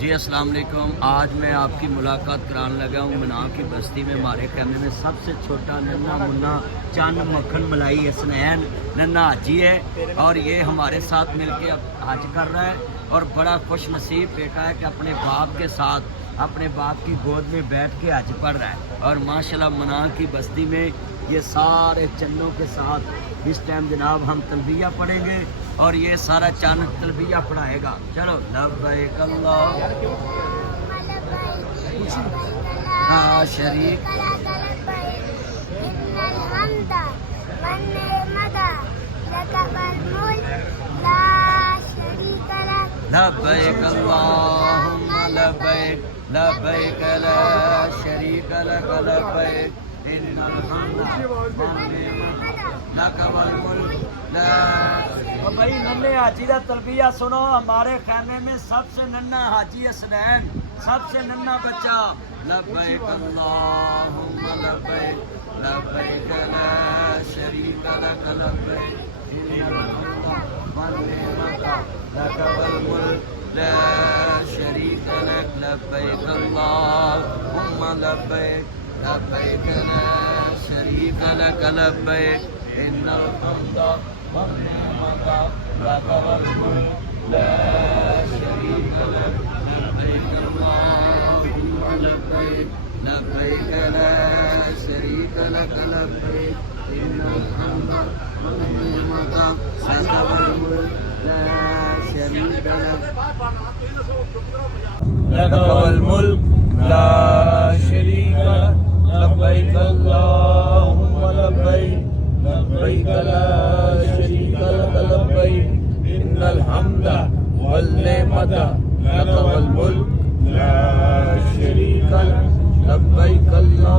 जी अस्सलाम वालेकुम। आज मैं आपकी मुलाकात कराने लगा हूँ मना की बस्ती में। हमारे कहने में सबसे छोटा नन्ना मुन्ना चंद मक्खन मलाई हसनैन नन्ना हाजी है और ये हमारे साथ मिलके अब हज कर रहा है और बड़ा खुश नसीब बेटा है कि अपने बाप के साथ अपने बाप की गोद में बैठ के हज पढ़ रहा है। और माशाल्लाह मना की बस्ती में ये सारे चन्नों के साथ इस टाइम जनाब हम तलबिया पढ़ेंगे और ये सारा चन्न तलबिया पढ़ाएगा। चलो लब्बैक हाँ शरीक लब्बैक अल्लाहुम्मा लब्बैक लब्बैक ला शरीक लक लब्बैक इन्नल हम्द भाई नन्हे हाजी का तलबिया सुनो। हमारे खाने में सबसे नन्हा हाजी हसनैन, सबसे नन्हा बच्चा। लब्बैक अल्लाहुम्मा लब्बैक लब्बैक ला शरीक लक लब्बैक इन्नल हम्द वन निअमत लक वल मुल्क ला शरीक लक लब्बैक अल्लाहुम्मा लब्बैक लब्बैक ला शरीक लक लब्बैक इन्नल हम्द वन निअमत लक वल मुल्क ला शरीक लक लब्बैक अल्लाहुम्मा लब्बैक लब्बैक ला शरीक लक लब्बैक इन्नल हम्द वन निअमत लक वल मुल्क ला शरीक लक वल मुल्क ला शरीक लक लब्बैक अल्लाहुम्मा लब्बैक लब्बैक ला शरीक लक लब्बैक इन्नल हम्द वल निअमत लक वल मुल्क ला शरीक लक लब्बैक अल्लाहुम्मा